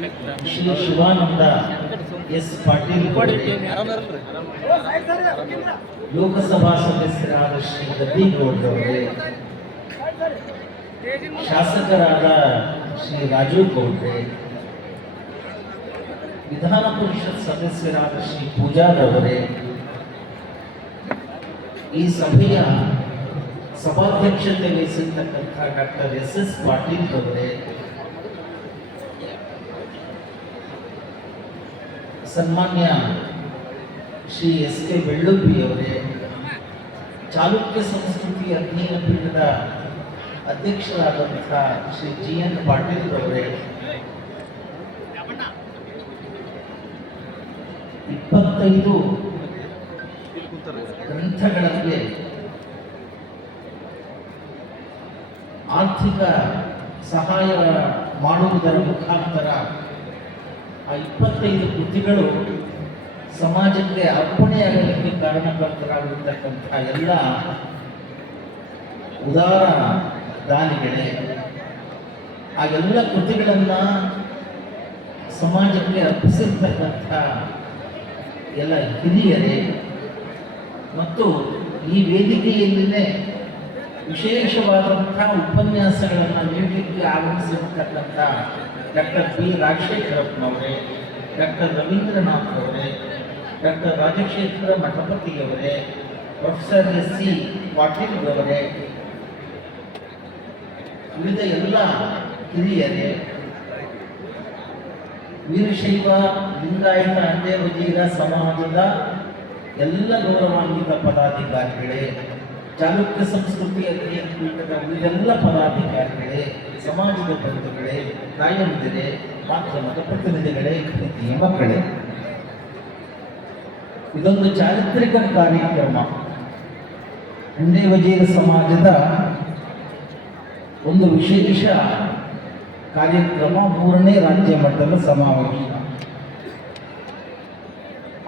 Shri Shivananda S Patil Lok Sabha ಸದಸ್ಯರಾದ ಶ್ರೀ ಗದ್ದಿಗೌಡರವರೇ, ಶಾಸಕರಾದ ಶ್ರೀ ರಾಜು ಗೌಡ್ರೆ, ವಿಧಾನ ಪರಿಷತ್ ಸದಸ್ಯರಾದ ಶ್ರೀ ಪೂಜಾರವರೇ, ಈ ಸಭೆಯ ಸಭಾಧ್ಯಕ್ಷತೆ ವಹಿಸಿರ್ತಕ್ಕಂಥ ಡಾಕ್ಟರ್ ಎಸ್ ಎಸ್ ಪಾಟೀಲ್ ಅವರೇ, ಸನ್ಮಾನ್ಯ ಶ್ರೀ ಎಸ್ ಕೆ ಬೆಳ್ಳುಬ್ಬಿಯವರೇ, ಚಾಲುಕ್ಯ ಸಂಸ್ಕೃತಿ ಅಧ್ಯಯನ ಪೀಠದ ಅಧ್ಯಕ್ಷರಾದಂತಹ ಶ್ರೀ ಜಿ ಎನ್ ಪಾಟೀಲ್ ಅವರೇ, 25 ಗ್ರಂಥಗಳಿಗೆ ಆರ್ಥಿಕ ಸಹಾಯ ಮಾಡುವುದರ ಮುಖಾಂತರ ಆ 25 ಕೃತಿಗಳು ಸಮಾಜಕ್ಕೆ ಅರ್ಪಣೆಯಾಗಲಿಕ್ಕೆ ಕಾರಣಕರ್ತರಾಗಿರ್ತಕ್ಕಂಥ ಎಲ್ಲ ಉದಾರ ದಾನಿಗಳೇ, ಆ ಎಲ್ಲ ಕೃತಿಗಳನ್ನು ಸಮಾಜಕ್ಕೆ ಅರ್ಪಿಸಿರ್ತಕ್ಕಂಥ ಎಲ್ಲ ಹಿರಿಯರೇ ಮತ್ತು ಈ ವೇದಿಕೆಯಲ್ಲಿನೇ ವಿಶೇಷವಾದಂಥ ಉಪನ್ಯಾಸಗಳನ್ನು ನೀಡಲಿಕ್ಕೆ ಆಗಮಿಸಿರ್ತಕ್ಕಂಥ ಡಾಕ್ಟರ್ ಪಿ ರಾಜಶೇಖರಪ್ಪನವರೇ, ಡಾಕ್ಟರ್ ರವೀಂದ್ರನಾಥ್ ಅವರೇ, ಡಾಕ್ಟರ್ ರಾಜಶೇಖರ ಮಠಪತಿಯವರೇ, ಪ್ರೊಫೆಸರ್ ಎಸ್ ಸಿ ಪಾಟೀಲ್ ಅವರೇ, ವಿವಿಧ ಎಲ್ಲ ಹಿರಿಯರೇ, ವೀರಶೈವ ಲಿಂಗಾಯತ ಅಂಡೆ ವಜೀರ ಸಮಾಜದ ಎಲ್ಲ ಗೌರವಾನ್ವಿತ ಪದಾಧಿಕಾರಿಗಳೇ, ಚಾಲುಕ್ಯ ಸಂಸ್ಕೃತಿ ಅಧ್ಯಯನ ಪೀಠದ ಉಳಿದೆಲ್ಲ ಪದಾಧಿಕಾರಿಗಳೇ, ಸಮಾಜದ ಬಂಧುಗಳೇ, ತಾಯಂದಿರೇ, ಮಾಧ್ಯಮದ ಪ್ರತಿನಿಧಿಗಳೇ, ಪ್ರೀತಿಯ ಮಕ್ಕಳೇ, ಇದೊಂದು ಚಾರಿತ್ರಿಕ ಕಾರ್ಯಕ್ರಮ. ಅಂಡೆ ವಜೀರ ಸಮಾಜದ ಒಂದು ವಿಶೇಷ ಕಾರ್ಯಕ್ರಮ, 3ನೇ ರಾಜ್ಯ ಮಟ್ಟದ ಸಮಾವೇಶ.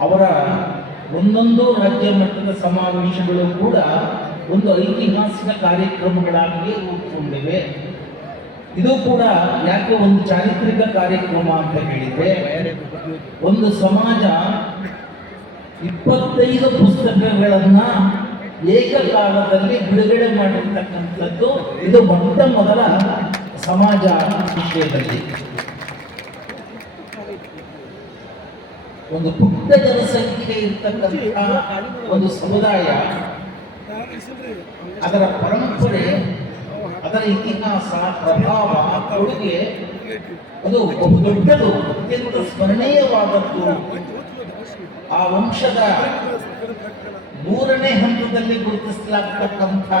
ಅವರ ಒಂದೊಂದು ರಾಜ್ಯ ಮಟ್ಟದ ಸಮಾವೇಶಗಳು ಕೂಡ ಒಂದು ಐತಿಹಾಸಿಕ ಕಾರ್ಯಕ್ರಮಗಳಾಗಿಯೇ ರೂಪುಗೊಂಡಿವೆ. ಇದು ಕೂಡ ಯಾಕೆ ಒಂದು ಚಾರಿತ್ರಿಕ ಕಾರ್ಯಕ್ರಮ ಅಂತ ಹೇಳಿದ್ರೆ, ಒಂದು ಸಮಾಜ 25 ಪುಸ್ತಕಗಳನ್ನ ಏಕಕಾಲದಲ್ಲಿ ಬಿಡುಗಡೆ ಮಾಡಿರ್ತಕ್ಕಂಥದ್ದು ಇದು ಮೊಟ್ಟ ಮೊದಲ ಸಮಾಜ ವಿಷಯದಲ್ಲಿ. ಒಂದು ಪುಟ್ಟ ಜನಸಂಖ್ಯೆ ಇರ್ತಕ್ಕಂಥ ಒಂದು ಸಮುದಾಯ, ಅದರ ಪರಂಪರೆ, ಅದರ ಇತಿಹಾಸ, ಪ್ರಭಾವ, ಕೊಡುಗೆ ಅದು ಬಹು ದೊಡ್ಡದು, ಅತ್ಯಂತ ಸ್ಮರಣೀಯವಾದದ್ದು. ಆ ವಂಶದ 3ನೇ ಹಂತದಲ್ಲಿ ಗುರುತಿಸಲಾಗತಕ್ಕಂಥ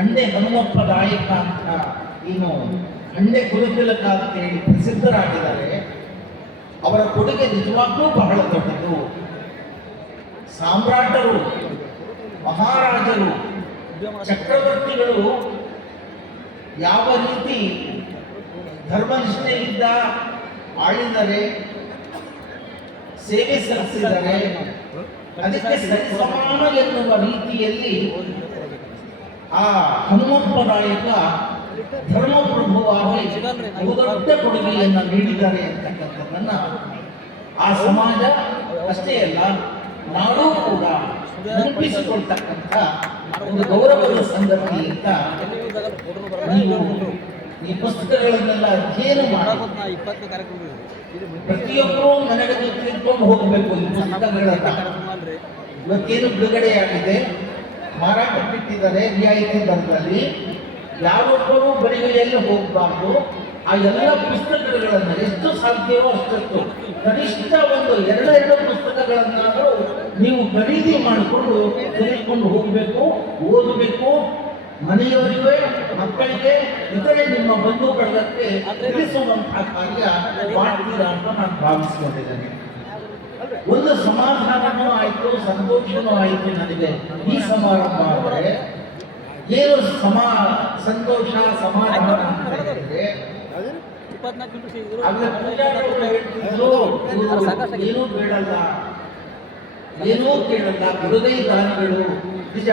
ಅಂಡೆ ಹನುಮಪ್ಪ ನಾಯಕ ಅಂತ ಏನು ಅಂಡೆ ಗುರುತಿಲಕ ಅಂತ ಹೇಳಿ ಪ್ರಸಿದ್ಧರಾಗಿದ್ದಾರೆ. ಅವರ ಕೊಡುಗೆ ನಿಜವಾಗ್ಲೂ ಬಹಳ ದೊಡ್ಡದು. ಸಾಮ್ರಾಟರು, ಮಹಾರಾಜರು, ಚಕ್ರವರ್ತಿಗಳು ಯಾವ ರೀತಿ ಧರ್ಮನಿಷ್ಠೆಯಿಂದ ಆಳಿದರೆ, ಸೇವೆ ಸಲ್ಲಿಸಿದರೆ, ಅದಕ್ಕೆ ಸರಿಸಮಾನ ಎನ್ನುವ ರೀತಿಯಲ್ಲಿ ಆ ಹನುಮಪ್ಪ ನಾಯಕ ಧರ್ಮಪ್ರಭುವಾಗಿ ಬಹುದೊಡ್ಡ ಕೊಡುಗೆಯನ್ನು ನೀಡಿದ್ದಾರೆ ಅಂತಕ್ಕಂಥದ್ದನ್ನ ಆ ಸಮಾಜ ಅಷ್ಟೇ ಅಲ್ಲ, ನಾಡೂ ಕೂಡ ನೆನಪಿಸಿಕೊಳ್ತಕ್ಕಂಥ ಒಂದು ಗೌರವದ ಸಂಗತಿ ಅಂತ ನೀವು ಈ ಪುಸ್ತಕಗಳನ್ನೆಲ್ಲ ಅಧ್ಯಯನ ಮಾಡಿ ಪ್ರತಿಯೊಬ್ಬರೂ ಮನೆಗೆ ತಿಳ್ಕೊಂಡು ಹೋಗಬೇಕು. ಈ ಪುಸ್ತಕಗಳನ್ನ ಇವತ್ತೇನು ಬಿಡುಗಡೆಯಾಗಿದೆ, ಮಾರಾಟಕ್ಕಿಟ್ಟಿದ್ದಾರೆ ರಿಯಾಯಿತಿ ದರದಲ್ಲಿ, ಯಾರೊಬ್ಬರೂ ಬರಿಗೈಯಲ್ಲಿ ಹೋಗಬಾರ್ದು. ಆ ಎಲ್ಲ ಪುಸ್ತಕಗಳನ್ನು ಎಷ್ಟು ಸಾಧ್ಯವೋ ಅಷ್ಟೊತ್ತು ಕನಿಷ್ಠ ಒಂದು 2 ಪುಸ್ತಕಗಳನ್ನಾದರೂ ನೀವು ಖರೀದಿ ಮಾಡಿಕೊಂಡು ತೆಗೆದುಕೊಂಡು ಹೋಗಬೇಕು, ಓದಬೇಕು. ಮನೆಯವರಿಗೆ, ಮಕ್ಕಳಿಗೆ, ಇತರೆ ನಿಮ್ಮ ಬಂಧು ಬಳಗಕ್ಕೆ ತಿಳಿಸುವಂತಹ ಕಾರ್ಯ ಮಾಡ್ತೀರಾ ಅಂತ ನಾನು ಭಾವಿಸಿಕೊಂಡಿದ್ದೇನೆ. ಒಂದು ಸಮಾಧಾನವೂ ಆಯಿತು, ಸಂತೋಷವೂ ಆಯಿತು ನನಗೆ ಈ ಸಮಾರಂಭ. ಅಂದರೆ ಏನು ಸಂತೋಷ, ಸಮಾಧಾನ ಅಂತ ಹೇಳಿದ್ರೆ, ಏನೂ ಬೇಡಲ್ಲ, ಏನೂ ಕೇಳಲ್ಲ, ಬಿಡುಗೈ ದಾನಿಗಳು ನಿಜ.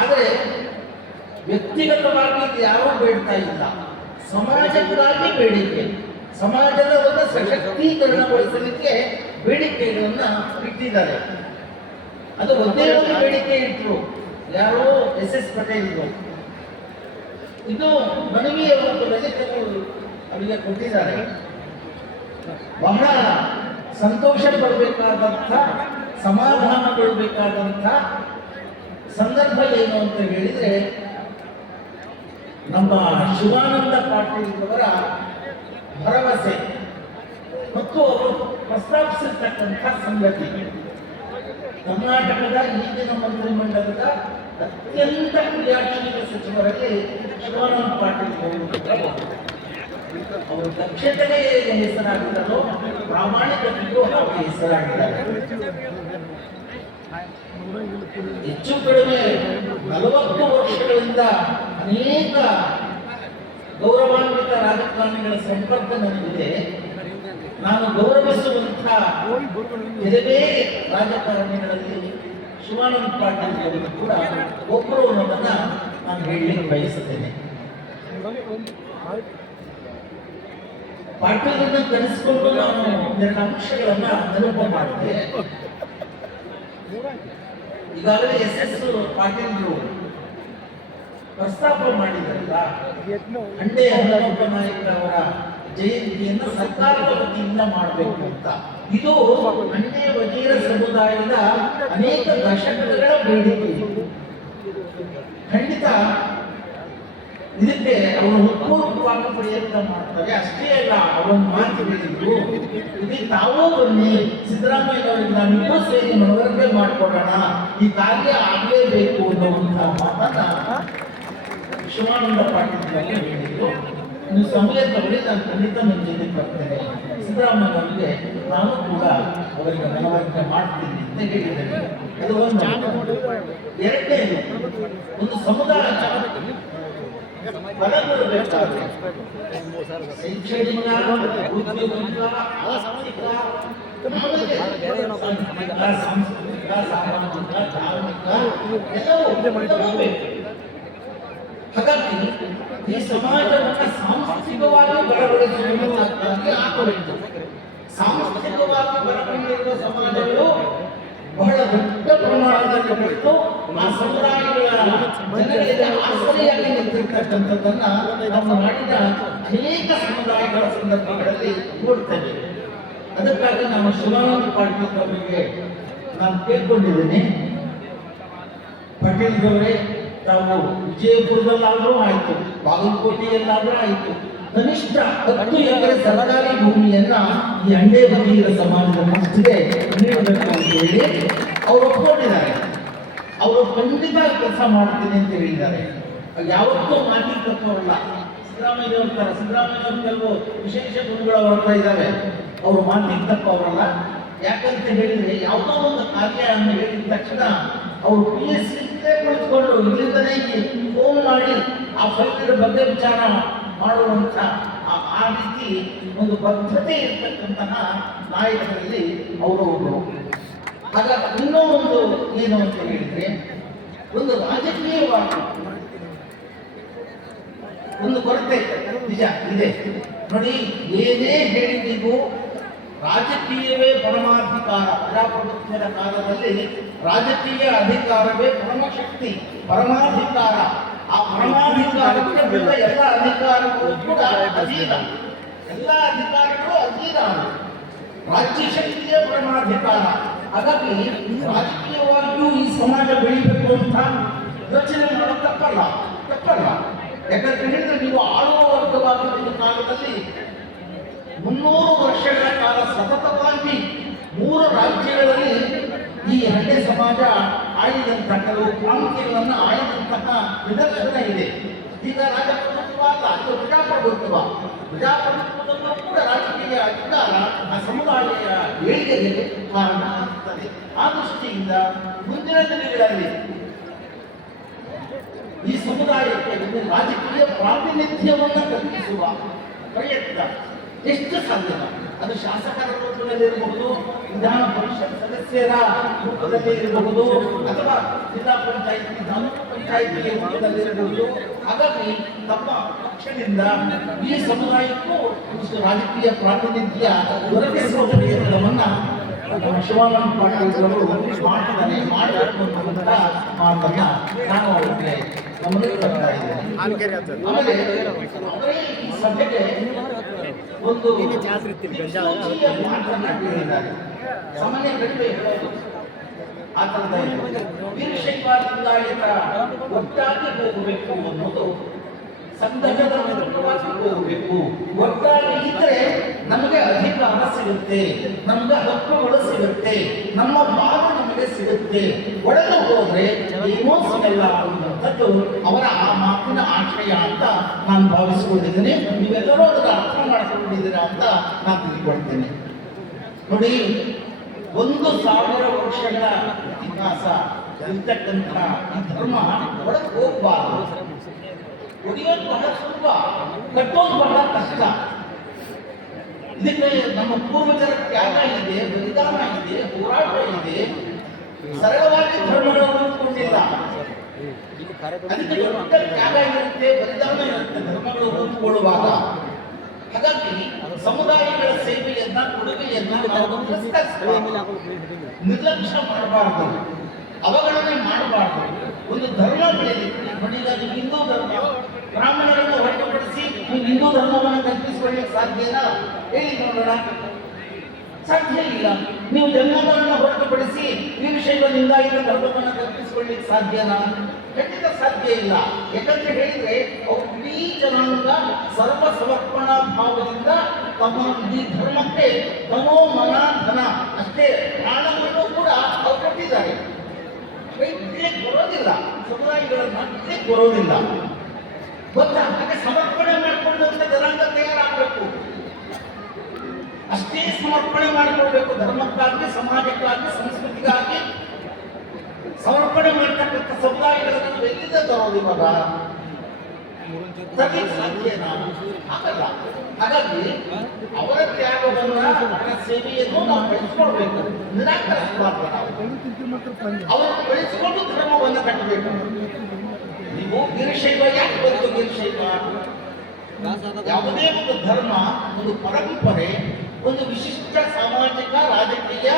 ಆದರೆ ವ್ಯಕ್ತಿಗತವಾಗಿ ಯಾರೂ ಬೇಡ್ತಾ ಇಲ್ಲ, ಸಮಾಜಕ್ಕಾಗಿ ಬೇಡಿಕೆ. ಸಮಾಜವನ್ನು ಸಶಕ್ತೀಕರಣಗೊಳಿಸಲಿಕ್ಕೆ ಬೇಡಿಕೆಗಳನ್ನ ಇಟ್ಟಿದ್ದಾರೆ. ಅದು ಒಂದೇ ಒಂದು ಬೇಡಿಕೆ ಇಟ್ಟರು, ಯಾರೋ SS ಪಟೇಲ್ರು. ಇದು ಮನವಿಯ ರೂಪದಲ್ಲಿ ಅವರಿಗೆ ಕೊಟ್ಟಿದ್ದಾರೆ. ಬಹಳ ಸಂತೋಷ ಪಡಬೇಕಾದಂಥ, ಸಮಾಧಾನಗೊಳ್ಳಬೇಕಾದಂಥ ಸಂದರ್ಭ ಏನು ಅಂತ ಹೇಳಿದ್ರೆ, ನಮ್ಮ ಶಿವಾನಂದ ಪಾಟೀಲ್ ಅವರ ಭರವಸೆ ಮತ್ತು ಅವರು ಪ್ರಸ್ತಾಪಿಸಿರ್ತಕ್ಕಂಥ ಸಂಗತಿ, ಕರ್ನಾಟಕದ ಈಗಿನ ಮಂತ್ರಿಮಂಡಲದ ಅತ್ಯಂತ ಕ್ರಿಯಾಶೀಲ ಸಚಿವರಲ್ಲಿ ಶಿವಾನಂದ ಪಾಟೀಲ್ ಅವರು ದಕ್ಷತೆಗೆ ಹೆಸರಾಗಿದ್ದರು, ಪ್ರಾಮಾಣಿಕತೆಗೂ ಅವರಿಗೆ ಹೆಸರಾಗಿದ್ದಾರೆ. ಹೆಚ್ಚು ಕಡಿಮೆ 40 ವರ್ಷಗಳಿಂದ ಅನೇಕ ಗೌರವಾನ್ವಿತ ರಾಜಕಾರಣಿಗಳ ಸಂಪರ್ಕ ನನಗಿದೆ. ನಾನು ಗೌರವಿಸುವಂಥ ಕೆಲವೇ ರಾಜಕಾರಣಿಗಳಲ್ಲಿ ಶಿವಾನಂದ ಪಾಟೀಲ್ ಅವರು ಕೂಡ ಒಬ್ಬರು ಅನ್ನೋದನ್ನ ನಾನು ಹೇಳಲಿಕ್ಕೆ ಬಯಸುತ್ತೇನೆ. ಪಾಟೀಲನ್ನ ಕಲಿಸಿಕೊಂಡು ನಾನು 2 ಅಂಶಗಳನ್ನ ಅನುಭವ ಮಾಡಿದೆ. ಈಗಾಗಲೇ SS ಪಾಟೀಲ್ರು ಪ್ರಸ್ತಾಪ ಮಾಡಿದ್ರಲ್ಲ, ಹಂಡೆ ಹನುಮಪ್ಪ ನಾಯಕ ಅವರ ಜಯಂತಿಯನ್ನು ಸರ್ಕಾರದ ವತಿಯಿಂದ ಮಾಡಬೇಕು ಅಂತ. ಇದು ಹಂಡೆ ವಜೀರ ಸಮುದಾಯದ ಅನೇಕ ದಶಕಗಳ ಬೇಡಿಕೆ. ಖಂಡಿತ ಇದಕ್ಕೆ ಅವರು ಹೃತ್ಪೂರ್ವಕವಾಗಿ ಪ್ರಯತ್ನ ಮಾಡ್ತಾರೆ. ಅಷ್ಟೇ ಅಲ್ಲ, ಅವರೊಂದು ಮಾತು ಹೇಳಿದ್ರು, ಇದಕ್ಕೆ ತಾವೂ ಬನ್ನಿ, ಸಿದ್ದರಾಮಯ್ಯ ಅವರಿಗೆ ನಾವಿಬ್ಬರೂ ಸೇರಿ ಮನವರಿಕೆ ಮಾಡಿಕೊಡೋಣ, ಈ ಕಾರ್ಯ ಆಗಲೇಬೇಕು ಅನ್ನುವಂತಹ ಮಾತನ್ನ ಶಿವಾನಂದ ಪಾಟೀಲ್ ಹೇಳಿದ್ರು. ನೀವು ಸಮಯ ತಗೊಳ್ಳಿ, ನಾನು ಖಂಡಿತ ನನ್ನ ಜೊತೆ ಬರ್ತೇನೆ, ಸಿದ್ದರಾಮಯ್ಯ ಅವರಿಗೆ ನಾನು ಕೂಡ ಅವರಿಗೆ ಮನವರಿಕೆ ಮಾಡ್ತೀನಿ ಅಂತ ಹೇಳಿದ್ದೇನೆ. ಅದು ಒಂದು. ಎರಡನೇದು, ಒಂದು ಸಮುದಾಯ ಬಲಗೊಳ್ಳಬೇಕಾದ್ರೆ ಶೈಕ್ಷಣಿಕ, ಉದ್ಯೋಗಿಕ, ಆರ್ಥಿಕ, ಸಾಂಸ್ಕೃತಿಕ, ಸಾಮಾಜಿಕ, ಧಾರ್ಮಿಕ ಎಲ್ಲವೂ ಬೇಕು. ಹಾಗಾಗಿ ಈ ಸಮಾಜವನ್ನು ಸಾಂಸ್ಕೃತಿಕವಾಗಿ ಬಲಗೊಳಿಸುವುದಕ್ಕಾಗಿ ಆಗಬೇಕು. ಸಾಂಸ್ಕೃತಿಕವಾಗಿ ಬಲಗೊಂಡಿರುವ ಸಮಾಜಗಳು ಬಹಳ ದೊಡ್ಡ ಪ್ರಮಾಣದಲ್ಲಿ ಬಿಟ್ಟು ಆ ಸಮುದಾಯಗಳ ಜನರಿಗೆ ಆಸರೆಯಾಗಿ ನಿಂತಿರ್ತಕ್ಕಂಥದ್ದನ್ನ ನಮ್ಮ ನಾಡಿನ ಅನೇಕ ಸಮುದಾಯಗಳ ಸಂದರ್ಭಗಳಲ್ಲಿ ನೋಡ್ತೇವೆ. ಅದಕ್ಕಾಗಿ ನಮ್ಮ ಶಿವಾನಂದ ಪಾಟೀಲ್ ಅವರಿಗೆ ನಾನು ಕೇಳ್ಕೊಂಡಿದ್ದೇನೆ, ಪಾಟೀಲ್ ಅವರೇ, ತಾವು ವಿಜಯಪುರದಲ್ಲಾದ್ರೂ ಆಯ್ತು, ಬಾಗಲಕೋಟೆಯಲ್ಲಾದ್ರೂ ಆಯ್ತು, ಕನಿಷ್ಠ 10 ಎಕರೆ ಸರ್ಕಾರಿ ಭೂಮಿಯನ್ನ ಈ ಹಂಡೆ ವಕೀಲರ ಸಮಾಜದ ಮಸ್ತಿಗೆ ನೀಡಬೇಕು ಅಂತ ಹೇಳಿ ಅವರು ಒಪ್ಕೊಂಡಿದ್ದಾರೆ. ಅವರು ಖಂಡಿತ ಕೆಲಸ ಮಾಡ್ತೀನಿ ಅಂತ ಹೇಳಿದ್ದಾರೆ. ಯಾವತ್ತೂ ಮಾತಿಗೆ ತಪ್ಪವಲ್ಲ. ಸಿದ್ದರಾಮಯ್ಯ ಅವ್ರ ಕೆಲವು ವಿಶೇಷ ಗುಣಗಳು ಅವ್ರ ಹತ್ರ ಇದ್ದಾವೆ. ಅವರು ಮಾತಿಗೆ ತಪ್ಪವರಲ್ಲ. ಯಾಕಂತ ಹೇಳಿದ್ರೆ, ಯಾವುದೋ ಒಂದು ಕಾರ್ಯ ಅಂತ ಹೇಳಿದ ತಕ್ಷಣ ಅವರು PSC ಕುಳಿತುಕೊಂಡು ಇಲ್ಲಿಂದನೇ ಫೋನ್ ಮಾಡಿ ಆ ಫೈಲಿನ ಬಗ್ಗೆ ವಿಚಾರ ಮಾಡುವಂಥ ಆ ರೀತಿ ಒಂದು ಬದ್ಧತೆ ಇರ್ತಕ್ಕಂತಹ ನಾಯಕರಲ್ಲಿ ಅವರು ಒಬ್ಬರು. ಹಾಗಾಗಿ ಇನ್ನೂ ಒಂದು ಏನು ಅಂತ ಹೇಳಿದ್ರೆ, ಒಂದು ರಾಜಕೀಯವಾಗಿ ಒಂದು ಕೊರತೆ ನಿಜ ಇದೆ ನೋಡಿ. ಏನೇ ಹೇಳಿ ನೀವು, ರಾಜಕೀಯವೇ ಪರಮಾಧಿಕಾರ. ಪ್ರಜಾಪ್ರಭುತ್ವದ ಕಾಲದಲ್ಲಿ ರಾಜಕೀಯ ಅಧಿಕಾರವೇ ಪರಮಶಕ್ತಿ, ಪರಮಾಧಿಕಾರ. ಆ ಪರಮಾಧಿಕಾರಕ್ಕೆ ಬಿಟ್ಟ ಎಲ್ಲ ಅಧಿಕಾರಗಳು ಕೂಡ ಅಧೀನ, ಎಲ್ಲ ಅಧಿಕಾರಗಳು ಅಧೀನ. ರಾಜ್ಯ ಶಕ್ತಿಯೇ ಪರಮಾಧಿಕಾರ. ಹಾಗಾಗಿ ರಾಜಕೀಯವಾಗಿಯೂ ಈ ಸಮಾಜ ಬೆಳಿಬೇಕು ಅಂತ ಯೋಚನೆ ಮಾಡೋದು ತಪ್ಪಲ್ಲ. ಯಾಕಂತ ಹೇಳಿದ್ರೆ, ನೀವು ಆಳುವ ವರ್ಗವಾಗಿದ್ದ ಕಾಲದಲ್ಲಿ 300 ವರ್ಷಗಳ ಕಾಲ ಸತತವಾಗಿ 3 ರಾಜ್ಯಗಳಲ್ಲಿ ಈ ಹಂಡೆ ಸಮಾಜ ಆಳಿದಂತಹ ಕೆಲವು ಕ್ರಾಂತಿಗಳನ್ನು ಆಳಿದಂತಹ ನಿದರ್ಶನ ಇದೆ. ಈಗ ರಾಜಪ್ರಭುತ್ವ ಅಲ್ಲ, ಅದು ಪ್ರಜಾಪ್ರಭುತ್ವದಲ್ಲೂ ಕೂಡ ರಾಜಕೀಯ ಅಧಿಕಾರ ಆ ಸಮುದಾಯದ ಏಳಿಗೆಗೆ ಕಾರಣ ಆಗ್ತದೆ. ಆ ದೃಷ್ಟಿಯಿಂದ ಮುಂದಿನ ದಿನಗಳಲ್ಲಿ ಈ ಸಮುದಾಯಕ್ಕೆ ಒಂದು ರಾಜಕೀಯ ಪ್ರಾತಿನಿಧ್ಯವನ್ನು ಕಲ್ಪಿಸುವ ಪ್ರಯತ್ನ ಎಷ್ಟು ಸಾಧ್ಯ ಅದು ಶಾಸಕರ ರೂಪದಲ್ಲಿ ಇರಬಹುದು, ವಿಧಾನ ಪರಿಷತ್ ಸದಸ್ಯರ ರೂಪದಲ್ಲಿ ಇರಬಹುದು, ಅಥವಾ ಜಿಲ್ಲಾ ಪಂಚಾಯಿತಿ ತಾಲೂಕು ಪಂಚಾಯಿತಿ ರೂಪದಲ್ಲಿ ಇರಬಹುದು. ಹಾಗಾಗಿ ತಮ್ಮ ಪಕ್ಷದಿಂದ ಈ ಸಮುದಾಯಕ್ಕೂ ಒಂದಿಷ್ಟು ರಾಜಕೀಯ ಪ್ರಾತಿನಿಧ್ಯ ದೊರಕಿಸುವ ಪ್ರಯತ್ನವನ್ನ ಶಿವಾನಂದ ಪಾಟೀಲ್ ಮಾಡ್ತಾನೆ, ಮಾಡಬೇಕು ಅನ್ನುವಂಥ ಮಾತನ್ನ ನಾನು ಅವರಿಗೆ ಗಮನಕ್ಕೆ ಬರ್ತಾ ಇದ್ದೇನೆ. ಆಮೇಲೆ ಅವರೇ ಈ ಸಭೆಗೆ ಒಂದು ಮಾತನ್ನ ಹೇಳಿದ್ದಾರೆ. ಸಾಮಾನ್ಯ ಕಡಿಮೆ ಹೇಳೋದು ಆ ಥರದ ವೀರಶೈವ ಲಿಂಗಾಯತ ಒಟ್ಟಾಗಿ ಹೋಗಬೇಕು ಅನ್ನೋದು ಸಂಘಟದ ಮೂಲಕವಾಗಿ ಹೋಗಬೇಕು. ಒಟ್ಟಾಗಿ ಇದ್ರೆ ನಮಗೆ ಅಧಿಕಾರ ಸಿಗುತ್ತೆ, ನಮ್ಗೆ ಹಕ್ಕುಗಳು ಸಿಗುತ್ತೆ, ನಮ್ಮ ಭಾಗ ನಮಗೆ ಸಿಗುತ್ತೆ. ಒಡೆದು ಹೋದ್ರೆ ಏನೂ ಸಿಗಲ್ಲ ಅನ್ನುವಂಥದ್ದು ಅವರ ಆ ಮಾತಿನ ಆಶಯ ಅಂತ ನಾನು ಭಾವಿಸಿಕೊಂಡಿದ್ದೇನೆ. ನೀವೆಲ್ಲರೂ ಅದರ ಅರ್ಥ ಮಾಡಿಕೊಂಡಿದ್ದೀರಾ ಅಂತ ನಾನು ತಿಳ್ಕೊಳ್ತೇನೆ. ನೋಡಿ, 1000 ವರ್ಷಗಳ ಇತಿಹಾಸ ಇರ್ತಕ್ಕಂಥ ಈ ಧರ್ಮ ಒಳಗೆ ಹೋಗಬಾರದು. ಒಡೆಯೋದು ಬಹಳ ಸುಲಭ, ಕಟ್ಟೋದು ಬಹಳ ಕಷ್ಟ. ಇದಕ್ಕೆ ನಮ್ಮ ಪೂರ್ವಜರ ತ್ಯಾಗ ಇದೆ, ಬಲಿದಾನ ಇದೆ, ಹೋರಾಟ ಇದೆ. ಸರಳವಾಗಿ ಧರ್ಮಗಳು ಉಳಿದುಕೊಂಡಿಲ್ಲ. ಅದಕ್ಕೆ ದೊಡ್ಡ ತ್ಯಾಗ ಇರುತ್ತೆ, ಬಲಿದಾನ ಇರುತ್ತೆ ಧರ್ಮಗಳು ಉಳಿದುಕೊಳ್ಳುವಾಗ. ಹಾಗಾಗಿ ಸಮುದಾಯಗಳ ಸೇವೆಯನ್ನ, ಕೊಡುಗೆಯನ್ನ ನಾವು ನಿರ್ಲಕ್ಷ್ಯ ಮಾಡಬಾರದು, ಅವಗಣನೆ ಮಾಡಬಾರದು. ಒಂದು ಧರ್ಮ ಬೆಳೆದಿದೆ. ಹಿಂದೂ ಧರ್ಮ, ಬ್ರಾಹ್ಮಣರನ್ನು ಹೊರತುಪಡಿಸಿ ನೀವು ಹಿಂದೂ ಧರ್ಮವನ್ನು ಕಲ್ಪಿಸಿಕೊಳ್ಳಲಿಕ್ಕೆ ಸಾಧ್ಯನಾ? ಹೇಳಿ ನೋಡೋಣ. ಸಾಧ್ಯ ಇಲ್ಲ. ನೀವು ಜನ್ಮವನ್ನು ಹೊರತುಪಡಿಸಿ ವೀರಶೈವ ಲಿಂಗಾಯತ ಧರ್ಮವನ್ನು ಕಲ್ಪಿಸಿಕೊಳ್ಳಲಿಕ್ಕೆ ಸಾಧ್ಯನಾ? ಖಂಡಿತ ಸಾಧ್ಯ ಇಲ್ಲ. ಯಾಕಂತ ಹೇಳಿದ್ರೆ ಅವರು ಇಡೀ ಜನಾಂಗ ಸರ್ವ ಸಮರ್ಪಣಾ ಭಾವದಿಂದ ತಮ್ಮ ಈ ಧರ್ಮಕ್ಕೆ ತಮೋ ಮನ ಧನ ಅಷ್ಟೇ ಪ್ರಾಣವನ್ನು ಕೂಡ ಅವರು ಕೊಟ್ಟಿದ್ದಾರೆ. ಬರೋದಿಲ್ಲ, ಸಮುದಾಯಗಳನ್ನ ಬರೋದಿಲ್ಲ. ಗೊತ್ತಾ? ಹಾಗೆ ಸಮರ್ಪಣೆ ಮಾಡಿಕೊಂಡಂತ ಜನಾಂಗ ತಯಾರಾಗಬೇಕು. ಅಷ್ಟೇ ಸಮರ್ಪಣೆ ಮಾಡಿಕೊಳ್ಬೇಕು ಧರ್ಮಕ್ಕಾಗಿ, ಸಮಾಜಕ್ಕಾಗಿ, ಸಂಸ್ಕೃತಿಗಾಗಿ. ಸಮರ್ಪಣೆ ಮಾಡ್ತಕ್ಕಂಥ ಸಮುದಾಯಗಳನ್ನು ಎಲ್ಲಿಂದ ತರೋದು ಇವಾಗ? ಸಾಧ್ಯನಾ? ಆಗಲ್ಲ. ಹಾಗಾಗಿ ಅವರ ತ್ಯಾಗವನ್ನ, ಅವರ ಸೇವೆಯನ್ನು ನಾವು ಬೆಳೆಸ್ಕೊಳ್ಬೇಕು, ನಿರಾಕರಿಸಬಾರ್ದು. ಅವರನ್ನು ಬೆಳೆಸಿಕೊಂಡು ಧರ್ಮವನ್ನು ಕಟ್ಟಬೇಕು. ನೀವು ವೀರಶೈವ ಯಾಕೆ ಬಂತು? ವೀರಶೈವ ಯಾವುದೇ ಒಂದು ಧರ್ಮ, ಒಂದು ಪರಂಪರೆ, ಒಂದು ವಿಶಿಷ್ಟ ಸಾಮಾಜಿಕ, ರಾಜಕೀಯ,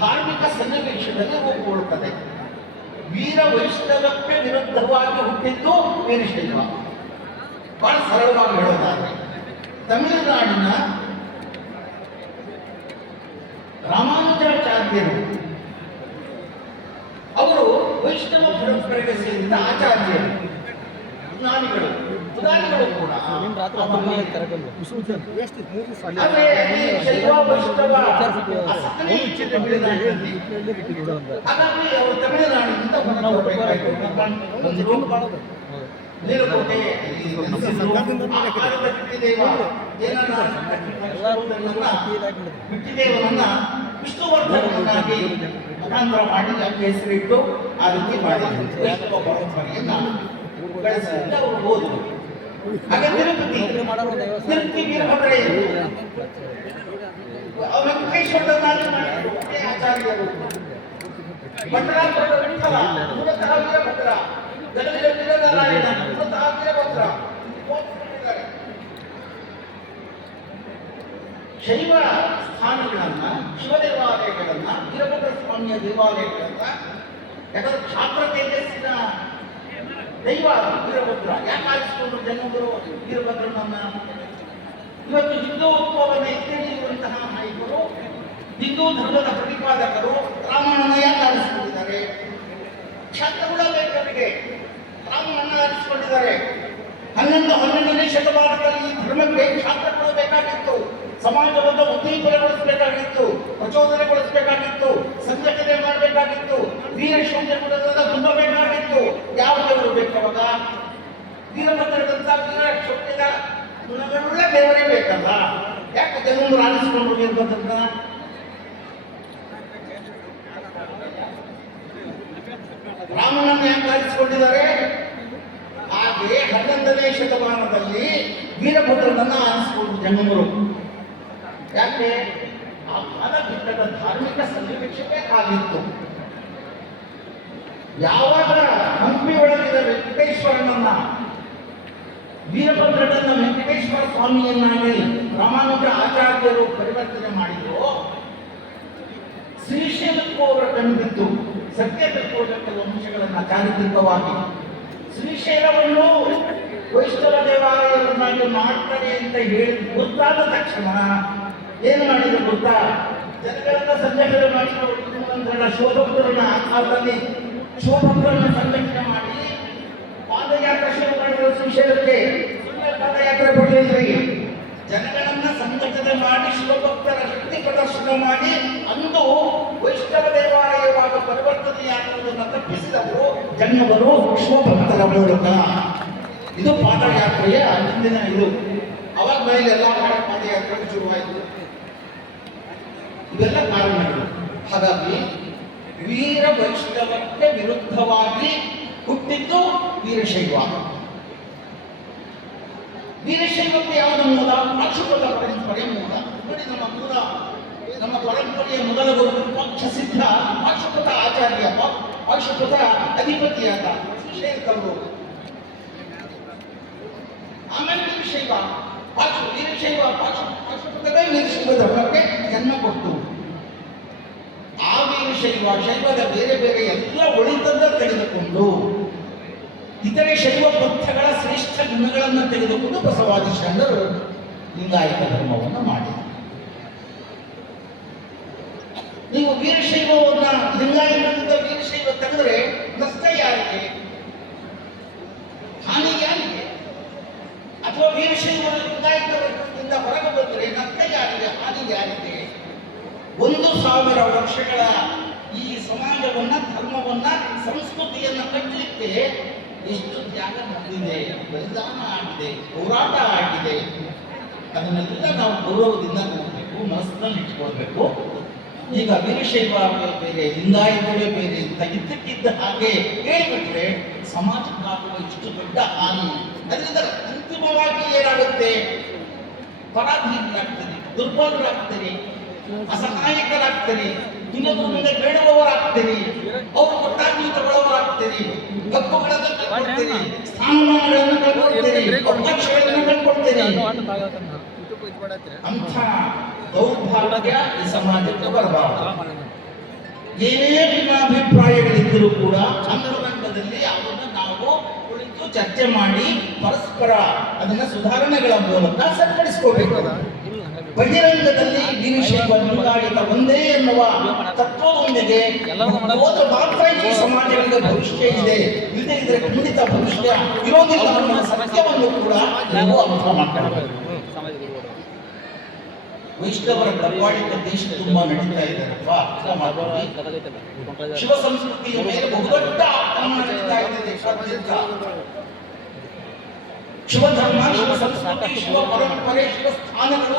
ಧಾರ್ಮಿಕ ಸನ್ನಿವೇಶದಲ್ಲಿ ರೂಪುಗೊಳ್ಳುತ್ತದೆ. ವೀರ ವೈಷ್ಣವಕ್ಕೆ ವಿರುದ್ಧವಾಗಿ ಹುಟ್ಟಿದ್ದು ವೀರಶೈವ. ಬಹಳ ಸರಳವಾಗಿ ಹೇಳೋದಾದ್ರೆ, ತಮಿಳುನಾಡಿನ ರಾಮಾನುಜಾಚಾರ್ಯರು ಅವರು ವೈಷ್ಣವ ಪರಂಪರೆಗೆ ಸೇರಿದ ಆಚಾರ್ಯರು, ಜ್ಞಾನಿಗಳು, ಉದಾರಿಗಳು ಕೂಡ. ಹಾಗಾಗಿ ಅವರು ತಮಿಳುನಾಡಿನಿಂದ ನೀಲಕೋಟೆ ಬಿಟ್ಟಿದೇವನನ್ನ ವಿಷ್ಣುವರ್ಧನನ್ನಾಗಿ ಮುಖಾಂತರ ಮಾಡಿ ಹೆಸರಿಟ್ಟು ಆ ರೀತಿ ಮಾಡಿದ್ರು. ವೈಷ್ಣವ ಪರಂಪರೆಯನ್ನ ಬೆಳೆಸಿದ್ರೆ ಅವರು ಹೋದರು. ಹಾಗೆ ತಿರುಪತಿ ವೀರಭದ್ರಯ್ಯರು, ವೆಂಕಟೇಶ್ವರನಾಗಿ ಮಾಡಿದ್ರು ಆಚಾರ್ಯರು. ಭಟ್ರಾಪುರದ ವಿಠಲ ಮೂಲತಃ ವೀರಭದ್ರ, ಗದಗಿನ ವೀರನಾರಾಯಣ ಮೂಲತಃ ವೀರಭದ್ರ. ಶೈವ ಸ್ಥಾನಗಳನ್ನ, ಶಿವ ದೇವಾಲಯಗಳನ್ನ, ವೀರಭದ್ರ ಸ್ವಾಮಿಯ ದೇವಾಲಯಗಳನ್ನ, ಯಾಕಂದ್ರೆ ಕ್ಷಾತ್ರ ತೇಜಸ್ಸಿನ ದೈವ ವೀರಭದ್ರ ಯಾಕೆ ಆರಿಸಿಕೊಂಡು ಜನರು ವೀರಭದ್ರನನ್ನ? ಇವತ್ತು ಹಿಂದುತ್ವವನ್ನು ಎತ್ತಿಡಿಯುವಂತಹ ನಾಯಕರು, ಹಿಂದೂ ಧರ್ಮದ ಪ್ರತಿಪಾದಕರು ರಾಮನನ್ನ ಯಾಕೆ ಆರಿಸಿಕೊಂಡಿದ್ದಾರೆ? ಕ್ಷಾತ್ರಗುಣ ಬೇಕವರಿಗೆ, ರಾಮನನ್ನ ಆರಿಸಿಕೊಂಡಿದ್ದಾರೆ. 11ನೇ ಶತಮಾನದಲ್ಲಿ ಈ ಧರ್ಮಕ್ಕೆ ಕ್ಷಾತ್ರಗಳು ಬೇಕಾಗಿತ್ತು. ಸಮಾಜವನ್ನು ಉದ್ದೀಪನಗೊಳಿಸಬೇಕಾಗಿತ್ತು, ಪ್ರಚೋದನೆಗೊಳಿಸಬೇಕಾಗಿತ್ತು, ಸಂಘಟನೆ ಮಾಡಬೇಕಾಗಿತ್ತು, ವೀರಶೌರ್ಯಗಳನ್ನು ತುಂಬಬೇಕಾಗಿತ್ತು. ಯಾವ ದೇವರು ಬೇಕಾವಾಗ? ವೀರಭದ್ರದಂತ ವೀರಶೌರ್ಯದ ಗುಣಗಳುಳ್ಳ ದೇವರೇ ಬೇಕಲ್ಲ. ಯಾಕೆ ಜನರು ಆಲಿಸಿಕೊಂಡ್ರು ವೀರಭದ್ರನ? ರಾಮನನ್ನು ಯಾಕೆ ಆರಿಸಿಕೊಂಡಿದ್ದಾರೆ? ಹಾಗೆ 11ನೇ ಶತಮಾನದಲ್ಲಿ ವೀರಭದ್ರನನ್ನ ಆರಿಸಿಕೊಂಡು ಜನರು. ಯಾಕೆ ಆ ಕಾಲಘಟ್ಟದ ಧಾರ್ಮಿಕ ಸನ್ನಿವೇಶವೇ ಆಗಿತ್ತು. ಯಾವಾಗ ಹಂಪಿ ಒಳಗಿದ ವೆಂಕಟೇಶ್ವರನನ್ನ ವೀರಭದ್ರನನ್ನ ವೆಂಕಟೇಶ್ವರ ಸ್ವಾಮಿಯನ್ನಾಗಿ ರಾಮಾನುಜ ಆಚಾರ್ಯರು ಪರಿವರ್ತನೆ ಮಾಡಿದ್ರು, ಶ್ರೀಶೈಲಕ್ಕೂ ಅವರ ಕಣ್ಬಿತ್ತು. ಸತ್ಯ ತಿಳ್ಕೊಳ್ಳೋ ಕೆಲವು ಅಂಶಗಳನ್ನ ಚಾರಿತ್ರಿಕವಾಗಿ ಶ್ರೀಶೈಲವನ್ನು ವೈಷ್ಣವ ದೇವಾಲಯವನ್ನಾಗಿ ಮಾಡ್ತಾರೆ ಅಂತ ಹೇಳಿ ಗೊತ್ತಾದ ತಕ್ಷಣ ಏನು ಮಾಡಿದ್ರು ಗೊತ್ತಾ? ಜನಗಳನ್ನ ಸಂಘಟನೆ ಮಾಡಿ ಶೋಭಕ್ತರನ್ನ ಆದಲ್ಲಿ ಶೋಭಕ್ತರನ್ನ ಸಂಘಟನೆ ಮಾಡಿ ಪಾದಯಾತ್ರೆ ಶುರು ಮಾಡಿದ್ರು. ಶ್ರೀಶೈಲಕ್ಕೆ ಪಾದಯಾತ್ರೆ ಕೊಡಲಿಲ್ಲ. ಜನಗಳನ್ನ ಸಂಘಟನೆ ಮಾಡಿ ಶಿವಭಕ್ತರ ಶಕ್ತಿ ಪ್ರದರ್ಶನ ಮಾಡಿ ಅಂದು ವೈಷ್ಣವ ದೇವಾಲಯವಾಗಿ ಪರಿವರ್ತನೆಯಾಗುವುದನ್ನು ತಪ್ಪಿಸಿದವರು ಜನ್ಮವರು ಶಿವಭಕ್ತರ ಮೂಲಕ. ಇದು ಪಾದಯಾತ್ರೆಯ ಹಿಂದಿನ ಇದು. ಅವಾಗ ಮೇಲೆ ಎಲ್ಲ ಪಾದಯಾತ್ರೆ ಶುರುವಾಯಿತು. ಇವೆಲ್ಲ ಕಾರಣಗಳು. ಹಾಗಾಗಿ ವೀರ ವೈಷ್ಣವಕ್ಕೆ ವಿರುದ್ಧವಾಗಿ ಹುಟ್ಟಿದ್ದು ವೀರಶೈವ. ವೀರಶೈವಕ್ಕೆ ಯಾವುದು ಮೂಲ? ಪಾಶುಪತ ಪರಂಪರೆ ಮೂಲ. ನೋಡಿ, ನಮ್ಮ ಪರಂಪರೆಯ ಮೊದಲ ಗುರು ಪಕ್ಷ ಸಿದ್ಧ ಪಾಶುಪತ ಆಚಾರ್ಯ, ಪಾಶುಪತ ಅಧಿಪತಿಯಾದ ಶ್ರೀಶೈಲದವರು. ಆಮೇಲೆ ವೀರಶೈವ, ವೀರಶೈವ ಪಾಶುಪತವೇ ವೀರಶೈವ ಧರ್ಮಕ್ಕೆ ಜನ್ಮ ಕೊಟ್ಟು, ಆ ವೀರಶೈವ ಶೈವದ ಬೇರೆ ಬೇರೆ ಎಲ್ಲ ಒಳಿತನ್ನ ತೆಗೆದುಕೊಂಡು ಇತರೆ ಶೈವ ಪಂಥಗಳ ಶ್ರೇಷ್ಠ ಗುಣಗಳನ್ನು ತೆಗೆದುಕೊಂಡು ಬಸವಾದಿ ಶರಣರು ಲಿಂಗಾಯತ ಧರ್ಮವನ್ನು ಮಾಡಿದರು. ನೀವು ವೀರಶೈವವನ್ನ ಲಿಂಗಾಯತದಿಂದ ವೀರಶೈವ ತೆಗೆದರೆ ನಷ್ಟ ಯಾರಿಗೆ? ಹಾನಿ ಯಾರಿಗೆ? ಅಥವಾ ವೀರಶೈವ ಲಿಂಗಾಯತದಿಂದ ಹೊರಗೆ ಬಂದರೆ ನಷ್ಟ ಯಾರಿಗೆ? ಹಾನಿ ಯಾರಿಗೆ? 1000 ವರ್ಷಗಳ ಈ ಸಮಾಜವನ್ನ, ಧರ್ಮವನ್ನ, ಸಂಸ್ಕೃತಿಯನ್ನ ಕಟ್ಟಲಿಕ್ಕೆ ಎಷ್ಟು ತ್ಯಾಗ ನಡೆದಿದೆ, ಬಲಿದಾನ ಆಗಿದೆ, ಹೋರಾಟ ಆಗಿದೆ. ಅದನ್ನೆಲ್ಲ ನಾವು ಗೌರವದಿಂದ ನೋಡಬೇಕು, ಮನಸ್ಸಿನಲ್ಲಿ ಇಟ್ಕೊಳ್ಬೇಕು. ಈಗ ವೀರಶೈವ ಬೇರೆ, ಲಿಂಗಾಯತವೇ ಬೇರೆ ಅಂತ ಇದ್ದಕ್ಕಿದ್ದ ಹಾಗೆ ಹೇಳಿಬಿಟ್ರೆ ಸಮಾಜಕ್ಕಾಗುವ ಇಷ್ಟು ದೊಡ್ಡ ಹಾನಿ. ಅದರಿಂದ ಅಂತಿಮವಾಗಿ ಏನಾಗುತ್ತೆ? ಪರಾಧೀನರಾಗ್ತಾರೆ, ದುರ್ಬಲರಾಗ್ತಾರೆ, ಅಸಹಾಯಕರಾಗ್ತಾರೆ, ಇನ್ನೊಂದು ಮುಂದೆ ಬೇಡುವವರಾಗ್ತೀರಿ, ಅವರು ಕೊಟ್ಟಾಗಿ ತಗೊಳ್ಳೋರಾಗ್ತೀರಿ, ಹಕ್ಕುಗಳನ್ನು ಕಳ್ಕೊಳ್ತೀರಿ, ಸ್ಥಾನಮಾನಗಳನ್ನು ಕಳ್ಕೊಳ್ತೀರಿ, ಅವಕಾಶಗಳನ್ನು ಕಳ್ಕೊಳ್ತೀರಿ. ಅಂಥ ದೌರ್ಭಾಗ್ಯ ಈ ಸಮಾಜಕ್ಕೆ ಬರಬಾರದು. ಏನೇ ಭಿನ್ನಾಭಿಪ್ರಾಯಗಳಿದ್ದರೂ ಕೂಡ ಅಂತರಂಗದಲ್ಲಿ ಅದನ್ನು ನಾವು ಕುಳಿತು ಚರ್ಚೆ ಮಾಡಿ ಪರಸ್ಪರ ಅದನ್ನ ಸುಧಾರಣೆಗಳ ಮೂಲಕ ಸರಿಪಡಿಸಿಕೊಳ್ಬೇಕು. ಬಹಿರಂಗದಲ್ಲಿ ವೀರಶೈವ ಲಿಂಗಾಯತ ಒಂದೇ ಎನ್ನುವ ತತ್ವದೊಂದಿಗೆ ಮಾತ್ರ ಈ ಸಮಾಜಗಳಿಗೆ ಭವಿಷ್ಯ ಇದೆ, ಇಲ್ಲದೆ ಇದ್ರೆ ಖಂಡಿತ ಭವಿಷ್ಯ ಇರೋದಿಲ್ಲ ಅನ್ನುವ ಸತ್ಯವನ್ನು ಕೂಡ ನಾವು ಅರ್ಥ ಮಾಡ್ಕೊಳ್ಬೇಕು. ವೈಷ್ಣವರ ದಬ್ಬಾಳಿಕೆ ದೇಶ ತುಂಬಾ ನಡೀತಾ ಇದೆ ಅಲ್ವಾ? ಅರ್ಥ ಮಾಡ್ಕೊಳ್ಳಿ. ಶಿವ ಸಂಸ್ಕೃತಿಯ ಮೇಲೆ ಬಹುದೊಡ್ಡ ಆಕ್ರಮಣ ನಡೀತಾ ಇದೆ ದೇಶಾದ್ಯಂತ. ಶಿವಧರ್ಮ, ಶಿವ ಸಂಸ್ಕೃತಿ, ಶಿವ ಪರಂಪರೆ, ಶಿವ ಸ್ಥಾನಗಳು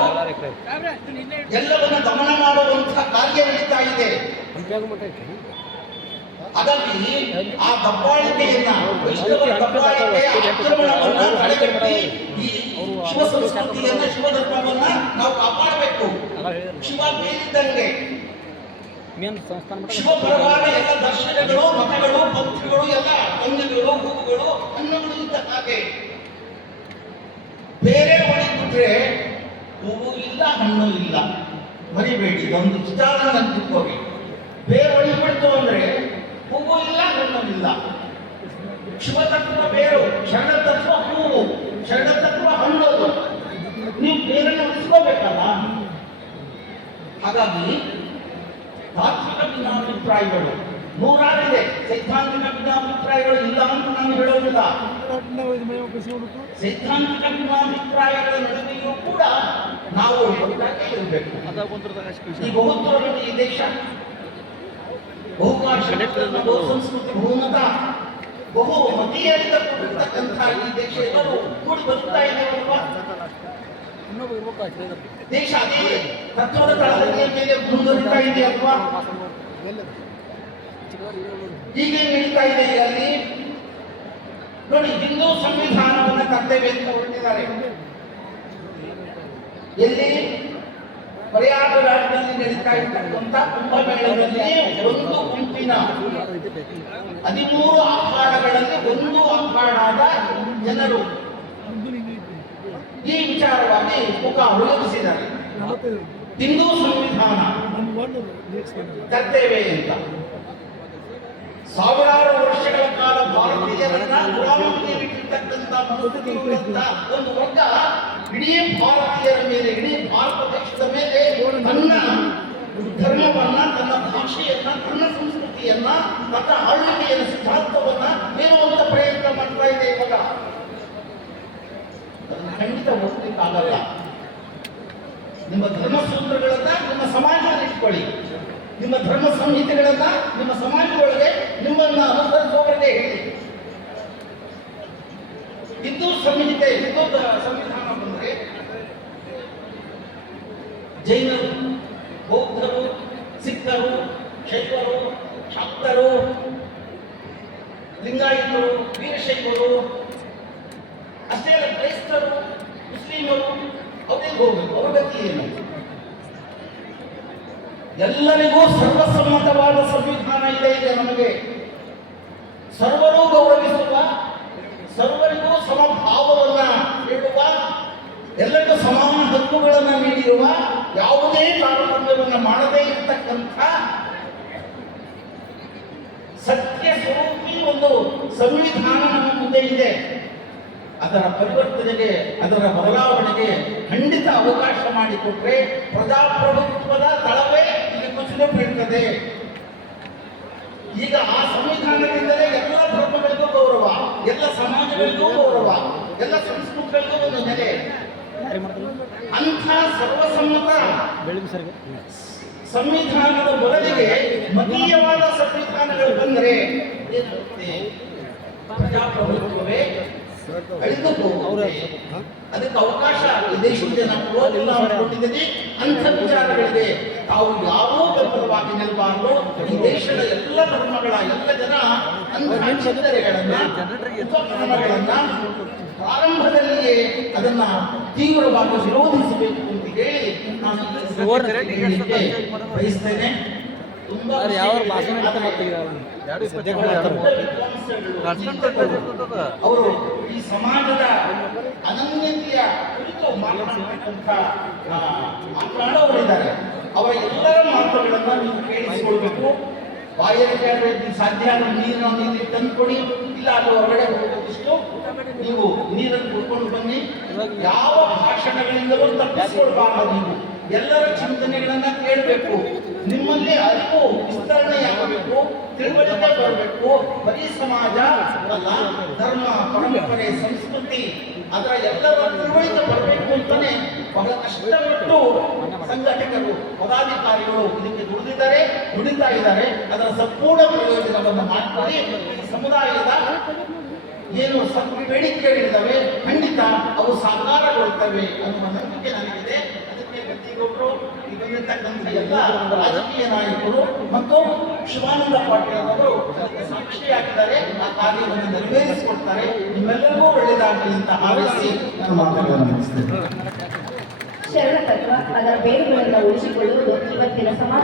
ಎಲ್ಲವನ್ನ ದಮನ ಮಾಡುವಂತಹ ಕಾರ್ಯ ನಡೀತಾ ಇದೆ. ಹಾಗಾಗಿ ಆ ದಬ್ಬಾಳಿಕೆಯನ್ನ, ವೈಷ್ಣವರ ದಬ್ಬಾಳಿಕೆಯ ಆಕ್ರಮಣವನ್ನ ತಡೆಗಟ್ಟಿ ಈ ಶಿವ ಸಂಸ್ಕೃತಿಯನ್ನ, ಶಿವ ಧರ್ಮವನ್ನ ನಾವು ಕಾಪಾಡಬೇಕು. ಶಿವ ಬೇರಿದ್ದಂಗೆ ಶಿವ ಪರವಾದ ಎಲ್ಲ ದರ್ಶನಗಳು, ಮತಗಳು, ಪಂಥಗಳು, ಎಲ್ಲ ಗಂಗೆಗಳು, ಹೂವುಗಳು, ಅನ್ನಗಳು ಇದ್ದ ಹಾಗೆ ಬೇರೆ ಹೊಡಿಬಿಟ್ರೆ ಹೂವು ಇಲ್ಲ, ಹಣ್ಣು ಇಲ್ಲ. ಮರಿಬೇಡಿ, ಇದೊಂದು ವಿಚಾರ ನೆನಪಿಟ್ಕೋರಿ. ಬೇರೆ ಹೊಡಿಬಿಡ್ತು ಅಂದ್ರೆ ಹೂವು ಇಲ್ಲ, ಹಣ್ಣು ಇಲ್ಲ. ಶಿವತತ್ವ ಬೇರು, ಶರಣತತ್ವ ಹೂವು, ಶರಣತತ್ವ ಹಣ್ಣು. ನೀವು ಬೇರನ್ನು ಉಳಿಸ್ಕೋಬೇಕಲ್ಲ. ಹಾಗಾಗಿ ತಾತ್ವಿಕ ಭಿನ್ನಾಭಿಪ್ರಾಯಗಳು ನೂರಾರಿದೆ, ಸೈದ್ಧಾಂತಿಕ ಭಿನ್ನಾಭಿಪ್ರಾಯಗಳು ಇಲ್ಲ ಅಂತ ನಾನು ಹೇಳೋದಿಲ್ಲ. ಸೈದ್ಧಾಂತಿಕ ಭಿನ್ನಾಭಿಪ್ರಾಯಗಳ ನಡುವೆಯೂ ಕೂಡ ನಾವು ಒಟ್ಟಾಗಿ ಇರಬೇಕು. ಈ ಬಹುತ್ವದಲ್ಲಿ ಈ ದೇಶ ಬಹುಭಾಷೆ, ಬಹು ಸಂಸ್ಕೃತಿ, ಬಹುಮತ, ಬಹು ಮತೀಯರಿಂದ ಕೂಡಿರ್ತಕ್ಕಂಥ ಈ ದೇಶ ಎಲ್ಲರೂ ಕೂಡಿ ಬರುತ್ತಾ ಇದ್ದೇವಲ್ವಾ? ದೇಶ ಅದೇ ತತ್ವದ ತಳಹದಿಯ ಮೇಲೆ ಮುಂದುವರಿತಾ ಇದೆಯಲ್ವಾ? ಹೀಗೆ ನಡೀತಾ ಇದೆ. ಅಲ್ಲಿ ನೋಡಿ, ಹಿಂದೂ ಸಂವಿಧಾನವನ್ನು ತರ್ತೇವೆ ಅಂತ ಹೊರಟಿದ್ದಾರೆ. ಎಲ್ಲಿ? ಪ್ರಯಾಗರಾಜನಲ್ಲಿ ನಡೀತಾ ಇರ್ತಕ್ಕಂಥ ಕುಂಭಮೇಳದಲ್ಲಿ ಒಂದು ಗುಂಪಿನ 13 ಅಖಾಡಗಳಲ್ಲಿ ಒಂದು ಅಖಾಡದ ಜನರು ಈ ವಿಚಾರವಾಗಿ ಮುಖಾಲು ಎಬ್ಬಿಸಿದ್ದಾರೆ. ಹಿಂದೂ ಸಂವಿಧಾನ ತರ್ತೇವೆ ಅಂತ ಸಾವಿರಾರು ವರ್ಷಗಳ ಕಾಲ ಭಾರತೀಯರನ್ನ ಗುಲಾಮರಿಗೆ ಬಿಟ್ಟಿರ್ತಕ್ಕಂಥ ಮನಸ್ಥಿತಿಯುಳ್ಳಂತ ಒಂದು ವರ್ಗ ಇಡೀ ಭಾರತೀಯರ ಮೇಲೆ, ಇಡೀ ಭಾರತ ದೇಶದ ಮೇಲೆ ತನ್ನ ಧರ್ಮವನ್ನ, ತನ್ನ ಭಾಷೆಯನ್ನ, ತನ್ನ ಸಂಸ್ಕೃತಿಯನ್ನ, ತನ್ನ ಆಳ್ವಿಕೆಯ ಸಿದ್ಧಾಂತವನ್ನ ಹೇರುವಂತ ಪ್ರಯತ್ನ ಮಾಡ್ತಾ ಇದೆ. ಇವಾಗ ಅದನ್ನು ಖಂಡಿತ ಒಪ್ಪಲಿಕ್ಕಾಗಲ್ಲ. ನಿಮ್ಮ ಧರ್ಮಸೂತ್ರಗಳನ್ನ ನಿಮ್ಮ ಸಮಾಜದಲ್ಲಿ ಇಟ್ಕೊಳ್ಳಿ, ನಿಮ್ಮ ಧರ್ಮ ಸಂಹಿತೆಗಳನ್ನ ನಿಮ್ಮ ಸಮಾಜದೊಳಗೆ ನಿಮ್ಮನ್ನ ಅನುಸರಿಸುವವರಿಗೆ ಹೇಳಿ. ಹಿಂದೂ ಸಂಹಿತೆ, ಹಿಂದೂ ಸಂವಿಧಾನ ಬಂದ್ರೆ ಜೈನರು, ಬೌದ್ಧರು, ಸಿಖ್ಖರು, ಶೈವರು, ಶಾಕ್ತರು, ಲಿಂಗಾಯತರು, ವೀರಶೈವರು, ಅಷ್ಟೇ ಅಲ್ಲ ಕ್ರೈಸ್ತರು, ಮುಸ್ಲಿಮರು ಅವರಿಗೆ ಹೋಗಬೇಕು. ಅವರ ಗತಿ ಏನು? ಎಲ್ಲರಿಗೂ ಸರ್ವಸಮ್ಮತವಾದ ಸಂವಿಧಾನ ಇದೆ. ನಮಗೆ ಸರ್ವರೂ ಗೌರವಿಸುವ, ಸರ್ವರಿಗೂ ಸಮಭಾವವನ್ನ ನೀಡುವ, ಎಲ್ಲರಿಗೂ ಸಮಾನ ಹಕ್ಕುಗಳನ್ನು ನೀಡಿರುವ, ಯಾವುದೇ ತಾರತಮ್ಯವನ್ನು ಮಾಡದೇ ಇರತಕ್ಕಂಥ ಸತ್ಯ ಸ್ವರೂಪಿ ಒಂದು ಸಂವಿಧಾನ ನಮ್ಮ ಮುಂದೆ ಇದೆ. ಅದರ ಪರಿವರ್ತನೆಗೆ, ಅದರ ಬದಲಾವಣೆಗೆ ಖಂಡಿತ ಅವಕಾಶ ಮಾಡಿಕೊಟ್ರೆ ಪ್ರಜಾಪ್ರಭುತ್ವದ ತಳವೇ ಇಲ್ಲಿ ಕುಸಿದು ಬೀಳ್ತದೆ. ಈಗ ಆ ಸಂವಿಧಾನದಿಂದಲೇ ಎಲ್ಲ ಧರ್ಮಗಳಿಗೂ ಗೌರವ, ಎಲ್ಲ ಸಮಾಜಗಳಿಗೂ ಗೌರವ, ಎಲ್ಲ ಸಂಸ್ಕೃತಿಗಳಿಗೂ ಒಂದು ನೆಲೆ. ಅಂಥ ಸರ್ವಸಮ್ಮತ ಸಂವಿಧಾನದ ಬದಲಿಗೆ ಮತೀಯವಾದ ಸಂವಿಧಾನಗಳು ಬಂದರೆ ಪ್ರಜಾಪ್ರಭುತ್ವವೇ ಅಳಿದು ಹೋಗುತ್ತೆ. ಅದಕ್ಕೆ ಅವಕಾಶ ಈ ದೇಶದ ಜನ ಕೊಡೋದಿಲ್ಲ ಅಂದ್ಕೊಂಡಿದ್ದೀವಿ. ಅಂಥ ವಿಚಾರಗಳಿಗೆ ತಾವು ಯಾವೂ ಬೆಂಬಲವಾಗಿ ನಿಲ್ಲಬಾರದು. ಈ ದೇಶದ ಎಲ್ಲ ಧರ್ಮಗಳ ಎಲ್ಲ ಜನ ಅಂಥ ಚಿಂತನೆಗಳನ್ನ, ಉಪಕ್ರಮಗಳನ್ನ ಪ್ರಾರಂಭದಲ್ಲಿಯೇ ಅದನ್ನ ತೀವ್ರವಾಗಿ ವಿರೋಧಿಸಬೇಕು ಅಂತ ಹೇಳಿ ನಾನು ಬಯಸ್ತೇನೆ. ಅವರು ಈ ಸಮಾಜದ ಅನನ್ಯತೆಯ ಕುರಿತು ಮಾತನಾಡೋರಿದ್ದಾರೆ. ಅವರ ಎಲ್ಲರ ಮಾತುಗಳನ್ನ ನೀವು ಕೇಳಿಸಿಕೊಳ್ಬೇಕು. ಬಾಯಲ್ಲಿ ಕೇಳಿದ್ರೆ ಸಾಧ್ಯ ಆದ ನೀರನ್ನು ತಂದುಕೊಡಿ, ಇಲ್ಲ ಅದು ಹೊರಗಡೆ ಹೋಗೋದಿಷ್ಟು ನೀವು ನೀರನ್ನು ಕುಡ್ಕೊಂಡು ಬನ್ನಿ. ಯಾವ ಭಾಷಣಗಳಿಂದಲೂ ತಪ್ಪಿಸಿಕೊಳ್ಬಾರದು. ನೀವು ಎಲ್ಲರ ಚಿಂತನೆಗಳನ್ನ ಕೇಳಬೇಕು. ನಿಮ್ಮಲ್ಲಿ ಅರಿವು ವಿಸ್ತರಣೆಯಾಗಬೇಕು, ತಿಳುವಳಿಕೆ ಬರಬೇಕು. ಬರೀ ಸಮಾಜ ಅಲ್ಲ, ಧರ್ಮ, ಪರಂಪರೆ, ಸಂಸ್ಕೃತಿ ಅದರ ಎಲ್ಲರ ತಿಳುವಳಿಕೆ ಬರಬೇಕು ಅಂತಾನೆ ಬಹಳ ಕಷ್ಟಪಟ್ಟು ಸಂಘಟಕರು, ಪದಾಧಿಕಾರಿಗಳು ಇದಕ್ಕೆ ದುಡಿತಾ ಇದ್ದಾರೆ. ಅದರ ಸಂಪೂರ್ಣ ಪ್ರಯೋಜನವನ್ನು ಮಾಡ್ತಾರೆ. ಸಮುದಾಯದ ಏನು ಬೇಡಿಕೆಗಳಿದ್ದಾವೆ ಖಂಡಿತ ಅವು ಸಾಕಾರಗೊಳ್ತವೆ ಅನ್ನುವ ನಂಬಿಕೆ ನನಗಿದೆ. ಅದಕ್ಕೆ ಗದ್ದಿಗೌಡರು, ಈ ಬಂದಿರ್ತಕ್ಕಂಥ ಎಲ್ಲ ರಾಜಕೀಯ ನಾಯಕರು ಮತ್ತು ಶಿವಾನಂದ ಪಾಟೀಲ್ ಅವರು ಸಾಕ್ಷಿಯಾಗಿದ್ದಾರೆ. ಆ ಕಾರ್ಯವನ್ನು ನೆರವೇರಿಸಿಕೊಡ್ತಾರೆ. ನಿಮ್ಮೆಲ್ಲರಿಗೂ ಒಳ್ಳೆಯದಾಗಲಿ ಅಂತ ಹಾರೈಸಿ ನಾನು ಮಾತುಗಳನ್ನು ಮುಗಿಸ್ತೇನೆ. ಶರಣ ತತ್ವ ಅದರ ಬೇರುಗಳನ್ನು ಉಳಿಸಿಕೊಳ್ಳುವುದು ಇವತ್ತಿನ ಸಮಾಜ